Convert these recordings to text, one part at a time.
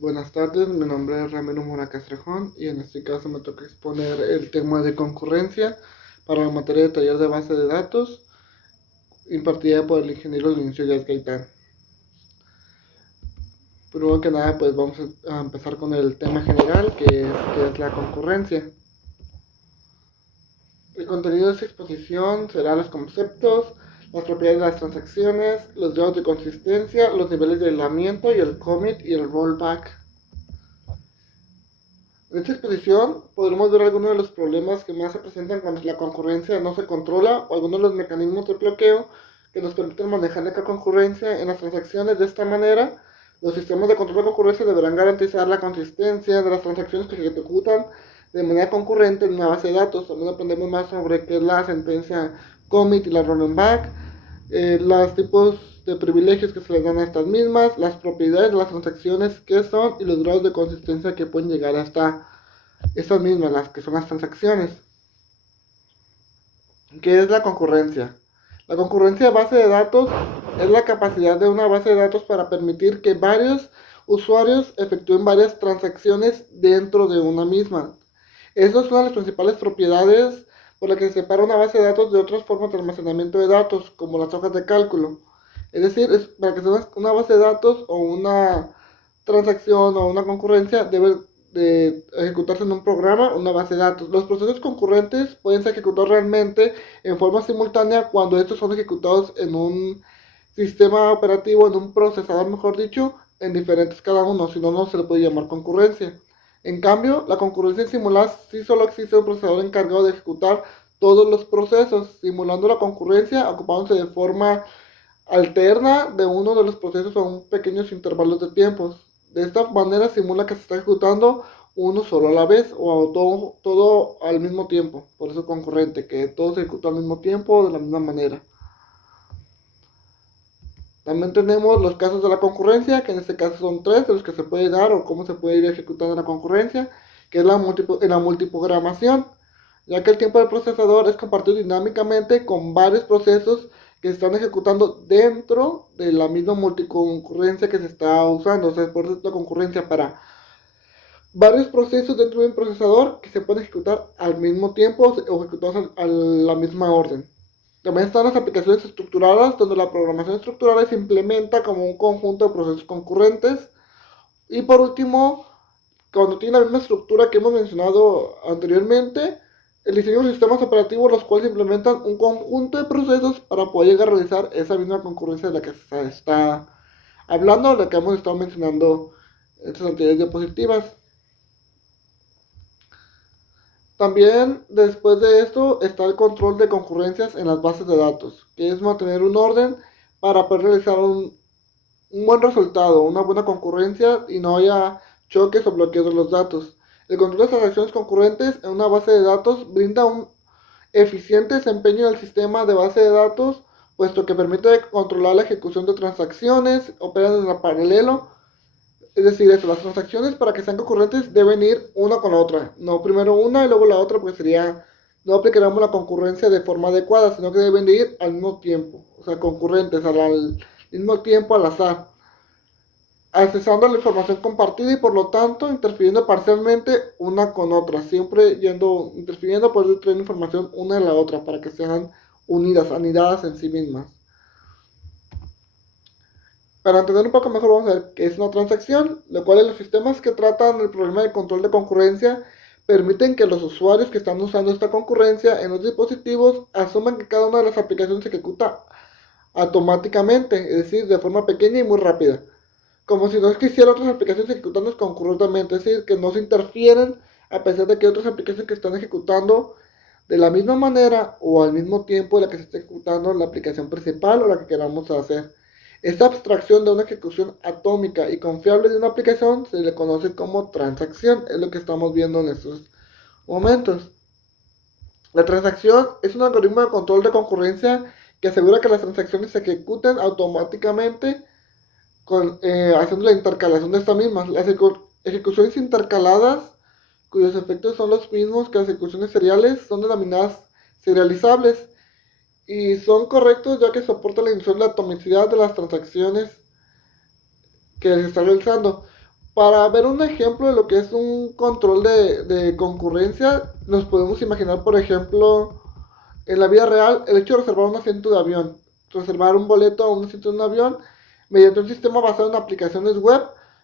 Buenas tardes, mi nombre es Ramiro Mora Castrejón y en este caso me toca exponer el tema de concurrencia para la materia de taller de base de datos impartida por el ingeniero Lincio Díaz Gaitán. Primero que nada, pues vamos a empezar con el tema general que es la concurrencia. El contenido de esta exposición será los conceptos, las propiedades de las transacciones, los grados de consistencia, los niveles de aislamiento y el commit y el rollback. En esta exposición podremos ver algunos de los problemas que más se presentan cuando la concurrencia no se controla o algunos de los mecanismos de bloqueo que nos permiten manejar la concurrencia en las transacciones. De esta manera, los sistemas de control de concurrencia deberán garantizar la consistencia de las transacciones que se ejecutan de manera concurrente en una base de datos. También aprendemos más sobre qué es la sentencia commit y la rollback, los tipos de privilegios que se les dan a estas mismas, las propiedades de las transacciones que son y los grados de consistencia que pueden llegar hasta estas mismas, las que son las transacciones. ¿Qué es la concurrencia? La concurrencia de base de datos es la capacidad de una base de datos para permitir que varios usuarios efectúen varias transacciones dentro de una misma. Esas son las principales propiedades por las que se separa una base de datos de otras formas de almacenamiento de datos, como las hojas de cálculo. Es decir, para que sea una base de datos o una transacción o una concurrencia, debe de ejecutarse en un programa, una base de datos. Los procesos concurrentes pueden ser ejecutados realmente en forma simultánea cuando estos son ejecutados en un sistema operativo, en un procesador, mejor dicho, en diferentes cada uno, si no, no se le puede llamar concurrencia. En cambio, la concurrencia simulada sí solo existe un procesador encargado de ejecutar todos los procesos, simulando la concurrencia, ocupándose de forma alterna de uno de los procesos a un pequeños intervalos de tiempos. De esta manera simula que se está ejecutando uno solo a la vez o todo al mismo tiempo. Por eso concurrente, que todo se ejecuta al mismo tiempo de la misma manera. También tenemos los casos de la concurrencia, que en este caso son tres de los que se puede dar o cómo se puede ir ejecutando la concurrencia, que es en la multiprogramación, ya que el tiempo del procesador es compartido dinámicamente con varios procesos que se están ejecutando dentro de la misma multiconcurrencia que se está usando. O sea, por eso es la concurrencia para varios procesos dentro de un procesador que se pueden ejecutar al mismo tiempo o ejecutados a la misma orden. También están las aplicaciones estructuradas, donde la programación estructurada se implementa como un conjunto de procesos concurrentes. Y por último, cuando tiene la misma estructura que hemos mencionado anteriormente, el diseño de sistemas operativos los cuales implementan un conjunto de procesos para poder llegar a realizar esa misma concurrencia de la que se está hablando, de la que hemos estado mencionando en estas anteriores diapositivas. También después de esto está el control de concurrencias en las bases de datos, que es mantener un orden para poder realizar un buen resultado, una buena concurrencia y no haya choques o bloqueos de los datos. El control de transacciones concurrentes en una base de datos brinda un eficiente desempeño del sistema de base de datos, puesto que permite controlar la ejecución de transacciones, operan en paralelo. Es decir, eso, las transacciones para que sean concurrentes deben ir una con la otra. No primero una y luego la otra, porque sería, no aplicaríamos la concurrencia de forma adecuada, sino que deben de ir al mismo tiempo. O sea, concurrentes, al mismo tiempo, al azar. Accesando a la información compartida y por lo tanto interfiriendo parcialmente una con otra. Siempre interfiriendo por traer información una de la otra para que sean unidas, anidadas en sí mismas. Para entender un poco mejor vamos a ver qué es una transacción, lo cual los sistemas que tratan el problema de control de concurrencia permiten que los usuarios que están usando esta concurrencia en los dispositivos asuman que cada una de las aplicaciones se ejecuta automáticamente, es decir, de forma pequeña y muy rápida, como si no existieran otras aplicaciones ejecutando concurrentemente, es decir, que no se interfieren a pesar de que hay otras aplicaciones que están ejecutando de la misma manera o al mismo tiempo de la que se está ejecutando la aplicación principal o la que queramos hacer. Esta abstracción de una ejecución atómica y confiable de una aplicación se le conoce como transacción, es lo que estamos viendo en estos momentos. La transacción es un algoritmo de control de concurrencia que asegura que las transacciones se ejecuten automáticamente haciendo la intercalación de estas mismas. Las ejecuciones intercaladas, cuyos efectos son los mismos que las ejecuciones seriales, son denominadas serializables y son correctos ya que soportan la inducción de la atomicidad de las transacciones que se están realizando. Para ver un ejemplo de lo que es un control de concurrencia, nos podemos imaginar, por ejemplo, en la vida real, el hecho de reservar un asiento de avión, reservar un boleto a un asiento de un avión, mediante un sistema basado en aplicaciones web,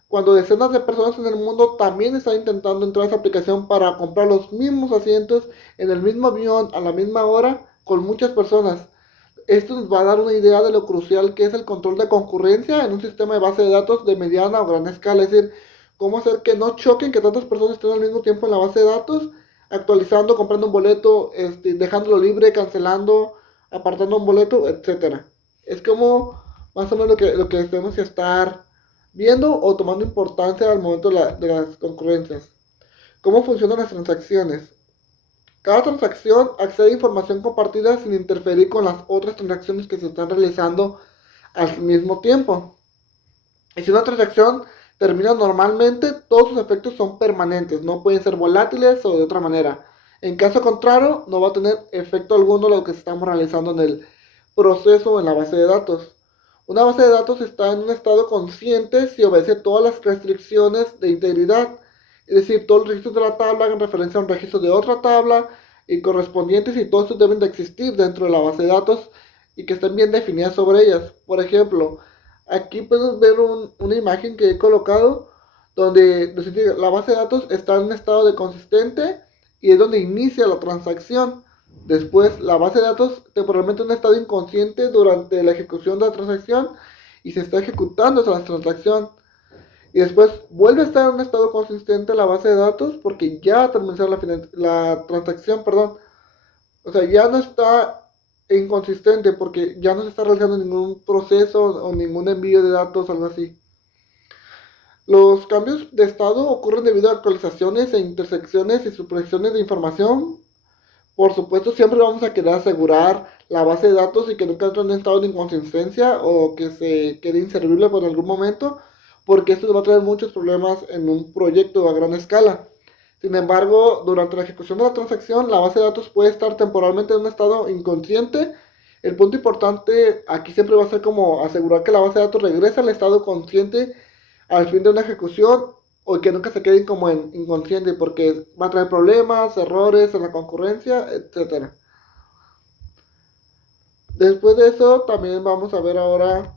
cuando decenas de personas en el mundo también están intentando entrar a esa aplicación para comprar los mismos asientos en el mismo avión a la misma hora con muchas personas. Esto nos va a dar una idea de lo crucial que es el control de concurrencia en un sistema de base de datos de mediana o gran escala. Es decir, cómo hacer que no choquen, que tantas personas estén al mismo tiempo en la base de datos, actualizando, comprando un boleto, dejándolo libre, cancelando, apartando un boleto, etcétera. Es como más o menos lo que tenemos que estar viendo o tomando importancia al momento de las concurrencias. ¿Cómo funcionan las transacciones? Cada transacción accede a información compartida sin interferir con las otras transacciones que se están realizando al mismo tiempo. Y si una transacción termina normalmente, todos sus efectos son permanentes, no pueden ser volátiles o de otra manera. En caso contrario, no va a tener efecto alguno lo que estamos realizando en el proceso o en la base de datos. Una base de datos está en un estado consciente si obedece todas las restricciones de integridad. Es decir, todos los registros de la tabla hagan referencia a un registro de otra tabla y correspondientes y todos estos deben de existir dentro de la base de datos y que estén bien definidas sobre ellas. Por ejemplo, aquí puedes ver una imagen que he colocado donde la base de datos está en un estado de consistente y es donde inicia la transacción. Después, la base de datos temporalmente en un estado inconsciente durante la ejecución de la transacción y se está ejecutando esa transacción. Y después vuelve a estar en un estado consistente la base de datos porque ya terminó la transacción, perdón. O sea, ya no está inconsistente porque ya no se está realizando ningún proceso o ningún envío de datos o algo así. Los cambios de estado ocurren debido a actualizaciones e intersecciones y supresiones de información. Por supuesto, siempre vamos a querer asegurar la base de datos y que nunca entre en un estado de inconsistencia o que se quede inservible por algún momento, porque esto va a traer muchos problemas en un proyecto a gran escala. Sin embargo, durante la ejecución de la transacción, la base de datos puede estar temporalmente en un estado inconsciente. El punto importante aquí siempre va a ser como asegurar que la base de datos regrese al estado consciente al fin de una ejecución o que nunca se queden como en inconsciente porque va a traer problemas, errores en la concurrencia, etcétera. Después de eso también vamos a ver ahora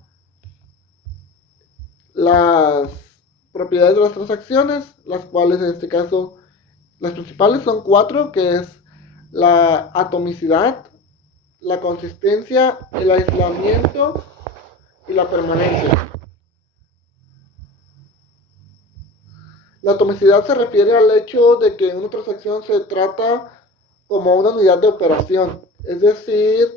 las propiedades de las transacciones, las cuales en este caso las principales son cuatro, que es la atomicidad, la consistencia, el aislamiento y la permanencia. La atomicidad se refiere al hecho de que una transacción se trata como una unidad de operación. Es decir,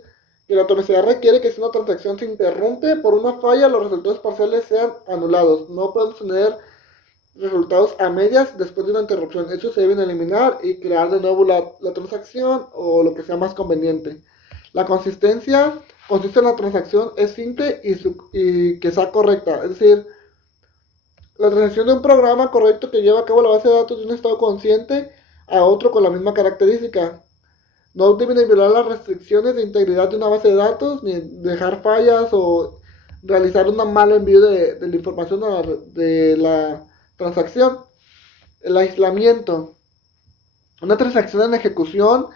que la atomicidad requiere que si una transacción se interrumpe por una falla, los resultados parciales sean anulados. No podemos tener resultados a medias después de una interrupción. Estos se deben eliminar y crear de nuevo la transacción o lo que sea más conveniente. La consistencia consiste en la transacción es simple y que sea correcta. Es decir, la transacción de un programa correcto que lleva a cabo la base de datos de un estado consciente a otro con la misma característica. No deben violar las restricciones de integridad de una base de datos, ni dejar fallas o realizar un mal envío de la información de la transacción. El aislamiento. Una transacción en ejecución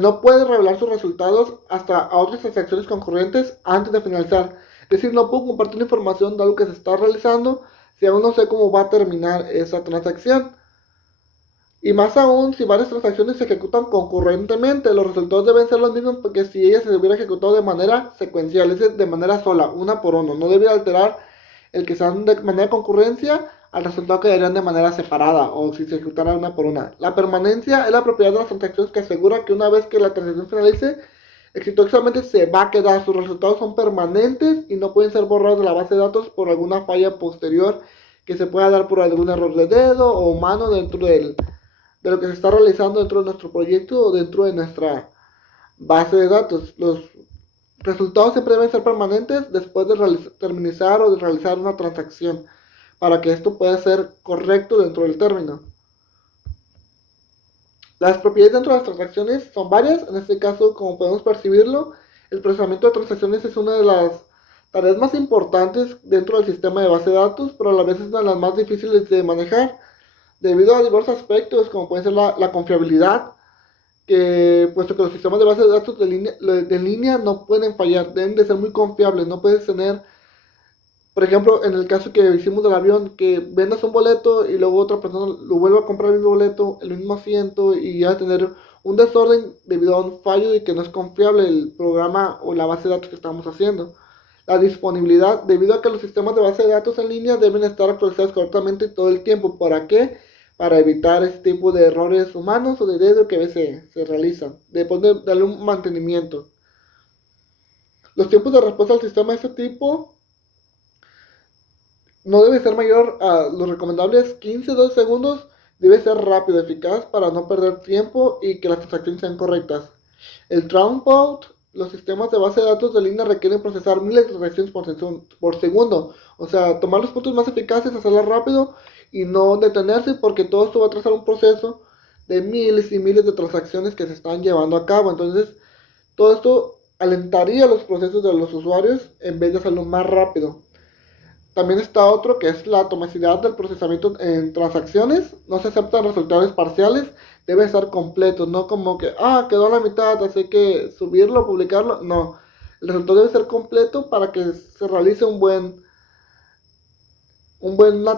no puede revelar sus resultados hasta a otras transacciones concurrentes antes de finalizar. Es decir, no puedo compartir la información de algo que se está realizando si aún no sé cómo va a terminar esa transacción. Y más aún, si varias transacciones se ejecutan concurrentemente, los resultados deben ser los mismos que si ellas se hubiera ejecutado de manera secuencial, es decir, de manera sola, una por uno. No debe alterar el que sean de manera concurrencia al resultado que darían de manera separada o si se ejecutaran una por una. La permanencia es la propiedad de las transacciones que asegura que una vez que la transacción finalice, exitosamente se va a quedar. Sus resultados son permanentes y no pueden ser borrados de la base de datos por alguna falla posterior que se pueda dar por algún error de dedo o mano dentro de lo que se está realizando dentro de nuestro proyecto o dentro de nuestra base de datos. Los resultados siempre deben ser permanentes después de terminar o de realizar una transacción para que esto pueda ser correcto dentro del término. Las propiedades dentro de las transacciones son varias. En este caso, como podemos percibirlo, el procesamiento de transacciones es una de las tareas más importantes dentro del sistema de base de datos, pero a la vez es una de las más difíciles de manejar, debido a diversos aspectos, como puede ser la confiabilidad, que puesto que los sistemas de base de datos de línea no pueden fallar, deben de ser muy confiables, no puedes tener, por ejemplo, en el caso que hicimos del avión, que vendas un boleto y luego otra persona lo vuelva a comprar el mismo boleto, el mismo asiento y ya tener un desorden debido a un fallo y que no es confiable el programa o la base de datos que estamos haciendo. La disponibilidad, debido a que los sistemas de base de datos en línea deben estar actualizados correctamente todo el tiempo. ¿Para qué? Para evitar este tipo de errores humanos o de dedo que a veces se realizan. Después de darle un mantenimiento. Los tiempos de respuesta al sistema de este tipo no debe ser mayor a los recomendables 15-2 segundos. Debe ser rápido, eficaz para no perder tiempo y que las transacciones sean correctas. El throughput, los sistemas de base de datos de línea requieren procesar miles de transacciones por segundo. O sea, tomar los puntos más eficaces, hacerlas rápido y no detenerse, porque todo esto va a trazar un proceso de miles y miles de transacciones que se están llevando a cabo. Entonces, todo esto alentaría los procesos de los usuarios en vez de hacerlo más rápido. También está otro que es la atomicidad del procesamiento en transacciones. No se aceptan resultados parciales, debe estar completo, no como que, quedó a la mitad, así que subirlo, publicarlo. No, el resultado debe ser completo para que se realice una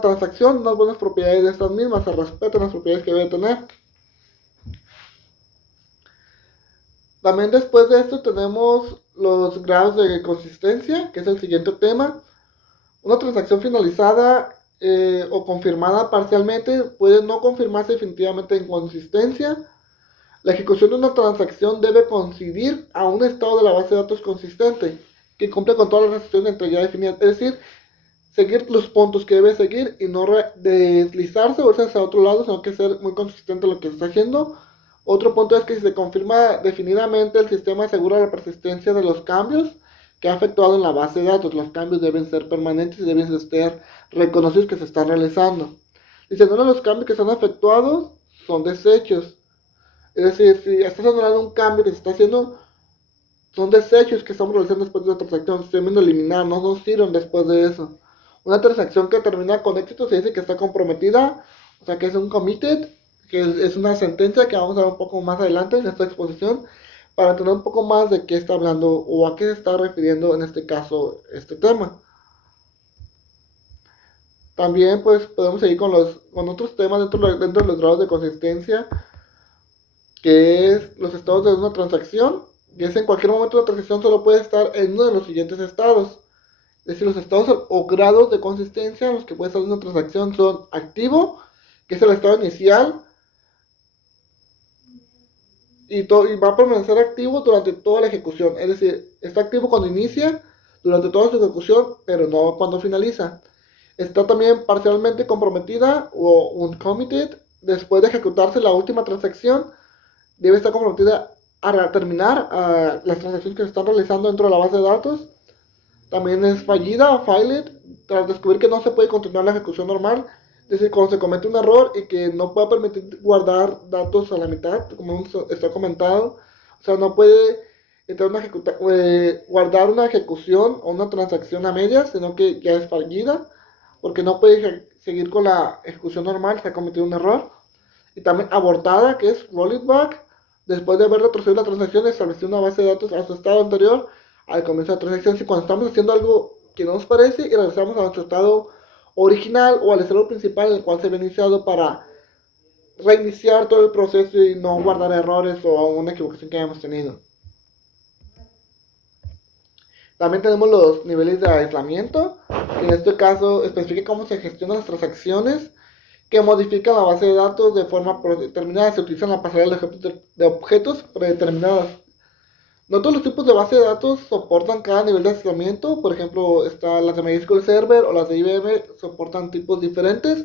transacción, unas buenas propiedades de estas mismas, se respeten las propiedades que debe tener. También después de esto tenemos los grados de consistencia, que es el siguiente tema. Una transacción finalizada o confirmada parcialmente puede no confirmarse definitivamente en consistencia. La ejecución de una transacción debe coincidir a un estado de la base de datos consistente, que cumple con todas las restricciones entre ya definidas. Es decir, seguir los puntos que debe seguir y no deslizarse o irse hacia otro lado, sino que ser muy consistente en lo que se está haciendo. Otro punto es que si se confirma definidamente, el sistema asegura la persistencia de los cambios que ha efectuado en la base de datos. Los cambios deben ser permanentes y deben ser reconocidos que se están realizando. Dice, no, los cambios que se han efectuado son desechos. Es decir, si estás anulando un cambio que se está haciendo, son desechos que estamos realizando después de la transacción. Se deben eliminar, no nos sirven después de eso. Una transacción que termina con éxito se dice que está comprometida, o sea que es un committed, que es una sentencia que vamos a ver un poco más adelante en esta exposición, para entender un poco más de qué está hablando o a qué se está refiriendo en este caso este tema. También pues podemos seguir con otros temas dentro de los grados de consistencia, que es los estados de una transacción, y es en cualquier momento la transacción solo puede estar en uno de los siguientes estados. Es decir, los estados o grados de consistencia en los que puede estar una transacción son activo, que es el estado inicial, y va a permanecer activo durante toda la ejecución. Es decir, está activo cuando inicia, durante toda su ejecución, pero no cuando finaliza. Está también parcialmente comprometida o uncommitted. Después de ejecutarse la última transacción, debe estar comprometida a terminar las transacciones que se están realizando dentro de la base de datos. También es fallida, failed, tras descubrir que no se puede continuar la ejecución normal. Es decir, cuando se comete un error y que no pueda permitir guardar datos a la mitad, como está comentado. O sea, no puede guardar una ejecución o una transacción a medias, sino que ya es fallida, porque no puede seguir con la ejecución normal, se ha cometido un error. Y también abortada, que es roll it back, después de haber retrocedido la transacción, establecer una base de datos a su estado anterior al comienzo de la transacción. Si cuando estamos haciendo algo que no nos parece y regresamos a nuestro estado original o al estado principal en el cual se había iniciado, para reiniciar todo el proceso y no guardar errores o una equivocación que hayamos tenido. También tenemos los niveles de aislamiento, que en este caso especifica cómo se gestionan las transacciones que modifican la base de datos de forma predeterminada. Se utilizan la pasarela de objetos predeterminadas. No todos los tipos de base de datos soportan cada nivel de aislamiento. Por ejemplo, las de MySQL Server o las de IBM soportan tipos diferentes.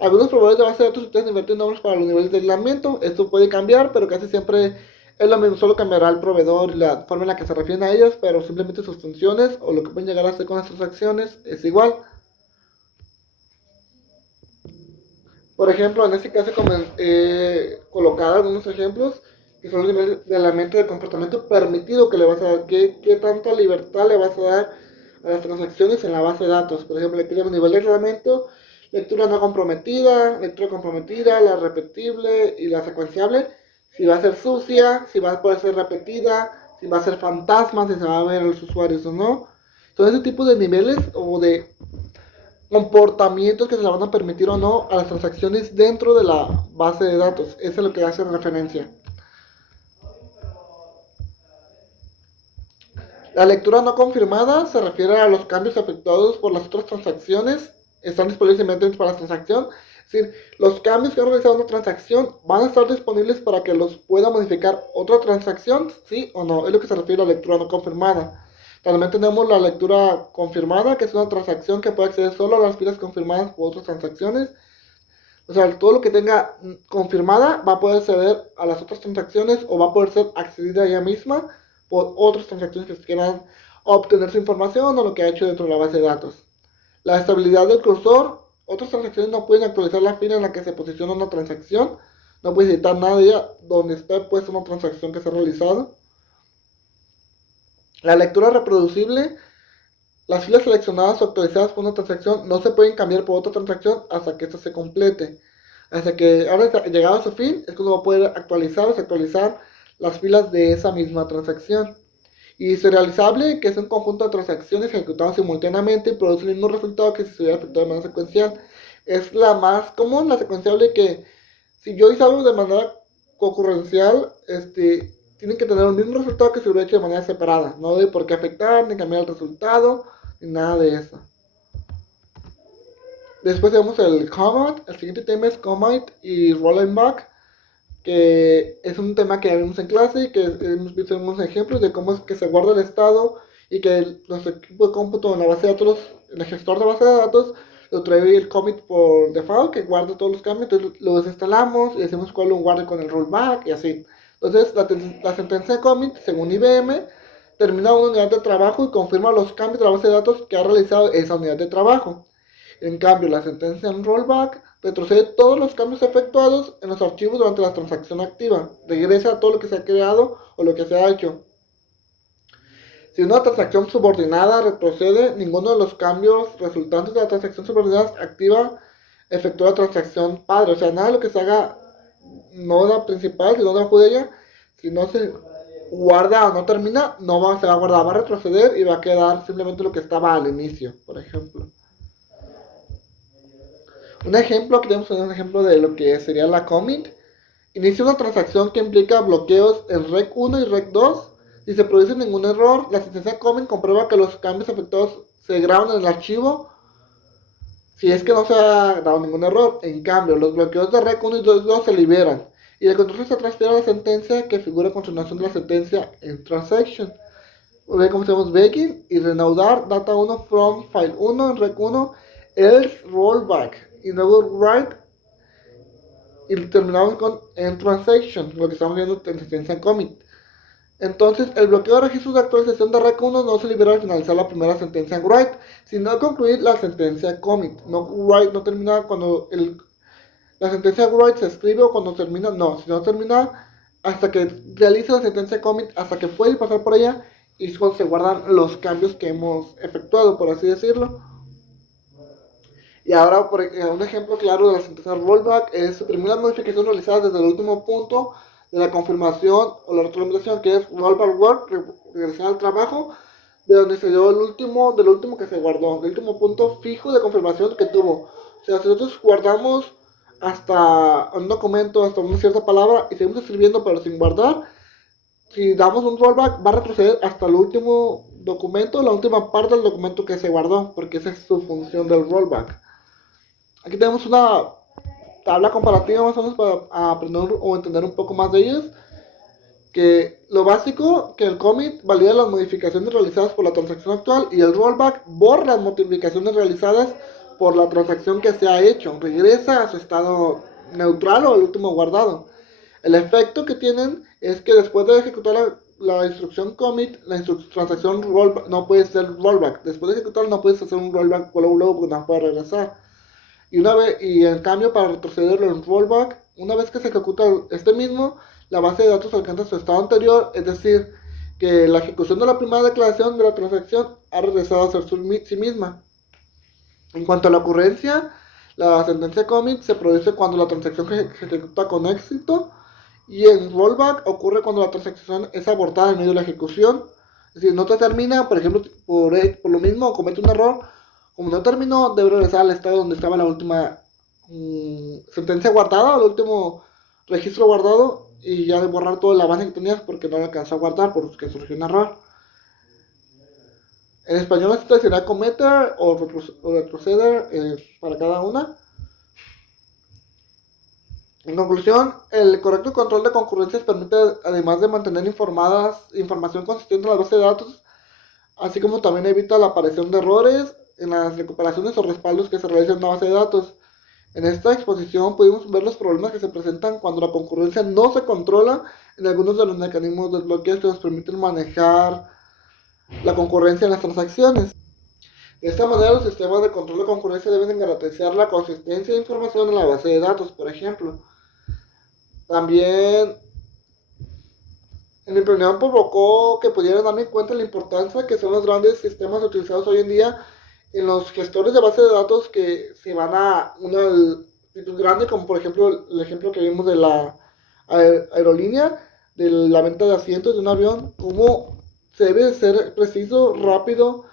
Algunos proveedores de base de datos utilizan diferentes nombres para los niveles de aislamiento. Esto puede cambiar, pero casi siempre es lo mismo. Solo cambiará el proveedor y la forma en la que se refieren a ellos, pero simplemente sus funciones o lo que pueden llegar a hacer con las transacciones es igual. Por ejemplo, en este caso colocado algunos ejemplos que son los niveles de aislamiento de comportamiento permitido que le vas a dar, qué tanta libertad le vas a dar de las transacciones en la base de datos. Por ejemplo, aquí tenemos nivel de reglamento, lectura no comprometida, lectura comprometida, la repetible y la secuenciable. Si va a ser sucia, si va a poder ser repetida, si va a ser fantasma, si se va a ver a los usuarios o no. Son ese tipo de niveles o de comportamientos que se le van a permitir o no a las transacciones dentro de la base de datos. Eso es lo que hace referencia. La lectura no confirmada se refiere a los cambios efectuados por las otras transacciones, están disponibles inmediatamente para la transacción. Es decir, los cambios que ha realizado una transacción van a estar disponibles para que los pueda modificar otra transacción, sí o no. Es lo que se refiere a la lectura no confirmada. También tenemos la lectura confirmada, que es una transacción que puede acceder solo a las filas confirmadas por otras transacciones. O sea, todo lo que tenga confirmada va a poder acceder a las otras transacciones o va a poder ser accedida a ella misma por otras transacciones que quieran obtener su información o lo que ha hecho dentro de la base de datos. La estabilidad del cursor. Otras transacciones no pueden actualizar la fila en la que se posiciona una transacción. No puedes editar nada de ella donde está puesta una transacción que se ha realizado. La lectura reproducible. Las filas seleccionadas o actualizadas por una transacción no se pueden cambiar por otra transacción hasta que ésta se complete. Hasta que ahora llegado a su fin es cuando va a poder actualizar o desactualizar las filas de esa misma transacción. Y serializable, que es un conjunto de transacciones ejecutadas simultáneamente y produce el mismo resultado que si se hubiera efectuado de manera secuencial. Es la más común, la secuenciable, que si yo hice algo de manera concurrencial, tienen que tener el mismo resultado que si lo hubiera hecho de manera separada. No debe por qué afectar, ni cambiar el resultado, ni nada de eso. Después tenemos el commit. El siguiente tema es commit y rolling back, que es un tema que ya vimos en clase y que hemos visto unos ejemplos de cómo es que se guarda el estado y que nuestro equipo de cómputo en la base de datos, en el gestor de base de datos, lo trae el commit por default, que guarda todos los cambios, entonces lo desinstalamos y decimos cuál lo guarde con el rollback y así. Entonces la sentencia de commit, según IBM, termina una unidad de trabajo y confirma los cambios de la base de datos que ha realizado esa unidad de trabajo. En cambio, la sentencia en rollback retrocede todos los cambios efectuados en los archivos durante la transacción activa. Regresa a todo lo que se ha creado o lo que se ha hecho. Si una transacción subordinada retrocede, ninguno de los cambios resultantes de la transacción subordinada activa efectúa la transacción padre. O sea, nada de lo que se haga noda principal, si no debajo de ella, si no se guarda o no termina, se va a guardar, va a retroceder y va a quedar simplemente lo que estaba al inicio, por ejemplo. Un ejemplo, aquí tenemos un ejemplo de lo que sería la commit. Inicia una transacción que implica bloqueos en rec 1 y rec 2. Si se produce ningún error, la sentencia commit comprueba que los cambios efectuados se graban en el archivo si es que no se ha dado ningún error. En cambio, los bloqueos de rec 1 y rec 2 se liberan y el control se transfiere a la sentencia que figura a continuación de la sentencia en transaction. Ve como tenemos begin y reanudar data 1 from file 1 en rec 1 else rollback y luego write y terminamos con end transaction, lo que estamos viendo en sentencia commit. Entonces, el bloqueo de registros de actualización de rec 1 no se libera al finalizar la primera sentencia en write, sino al concluir la sentencia commit. No write no termina cuando la sentencia write se escribe o cuando termina, no, sino termina hasta que realiza la sentencia commit, hasta que puede pasar por ella y es cuando se guardan los cambios que hemos efectuado, por así decirlo. Y ahora, un ejemplo claro de la sentencia rollback es suprimir las modificaciones realizadas desde el último punto de la confirmación o la retroalimentación, que es rollback work, regresar al trabajo, de donde se dio del último que se guardó, el último punto fijo de confirmación que tuvo. O sea, si nosotros guardamos hasta un documento, hasta una cierta palabra, y seguimos escribiendo pero sin guardar, si damos un rollback va a retroceder hasta el último documento, la última parte del documento que se guardó, porque esa es su función del rollback. Aquí tenemos una tabla comparativa más o menos para aprender o entender un poco más de ellas. Que lo básico, que el commit valida las modificaciones realizadas por la transacción actual y el rollback borra las modificaciones realizadas por la transacción que se ha hecho. Regresa a su estado neutral o al último guardado. El efecto que tienen es que después de ejecutar la instrucción commit, transacción rollback no puede ser rollback. Después de ejecutar no puedes hacer un rollback luego porque no puede regresar. Y en cambio, para retroceder el rollback, una vez que se ejecuta este mismo, la base de datos alcanza su estado anterior, es decir, que la ejecución de la primera declaración de la transacción ha regresado a ser sí misma. En cuanto a la ocurrencia, la sentencia commit se produce cuando la transacción se ejecuta con éxito, y en rollback ocurre cuando la transacción es abortada en medio de la ejecución. Es decir, no te termina, por ejemplo, por lo mismo comete un error, como no terminó, debe regresar al estado donde estaba la última sentencia guardada, el último registro guardado, y ya de borrar todo el avance que tenías porque no lo alcanzó a guardar porque surgió un error. En español esto será committer o retroceder para cada una. En conclusión, el correcto control de concurrencias permite, además de mantener información consistente en la base de datos, así como también evita la aparición de errores en las recuperaciones o respaldos que se realizan en una base de datos. En esta exposición pudimos ver los problemas que se presentan cuando la concurrencia no se controla en algunos de los mecanismos de bloqueo que nos permiten manejar la concurrencia en las transacciones. De esta manera, los sistemas de control de concurrencia deben garantizar la consistencia de información en la base de datos, por ejemplo. También en mi opinión provocó que pudieran darme cuenta de la importancia que son los grandes sistemas utilizados hoy en día en los gestores de base de datos que se van a una altitud grande, como por ejemplo el ejemplo que vimos de la aerolínea, de la venta de asientos de un avión, cómo se debe ser preciso, rápido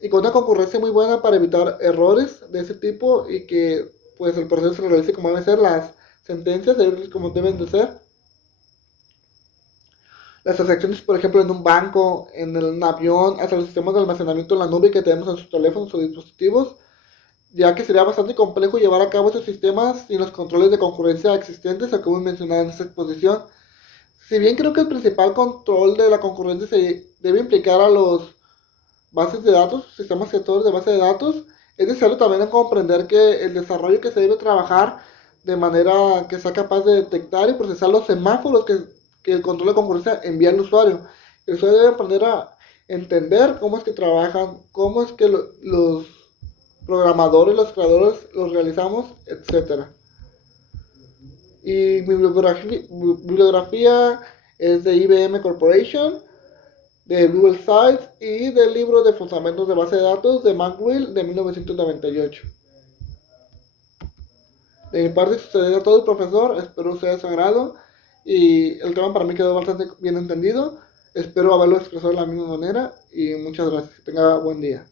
y con una concurrencia muy buena para evitar errores de ese tipo y que pues el proceso se realice como deben ser, las sentencias como deben de ser. Las transacciones, por ejemplo, en un banco, en un avión, hasta los sistemas de almacenamiento en la nube que tenemos en sus teléfonos o dispositivos, ya que sería bastante complejo llevar a cabo esos sistemas sin los controles de concurrencia existentes, como mencionado en esta exposición. Si bien creo que el principal control de la concurrencia se debe implicar a los bases de datos, sistemas gestores de base de datos, es necesario también comprender que el desarrollo que se debe trabajar de manera que sea capaz de detectar y procesar los semáforos que el control de concurrencia envía al usuario. El usuario debe aprender a entender cómo es que trabajan, cómo es que los programadores, los creadores los realizamos, etc. Y mi bibliografía es de IBM Corporation, de Google Sites y del libro de fundamentos de base de datos de McWill de 1998. De mi parte, eso sería todo, profesor. Espero sea de su agrado y el tema para mí quedó bastante bien entendido. Espero haberlo expresado de la misma manera y muchas gracias. Que tenga buen día.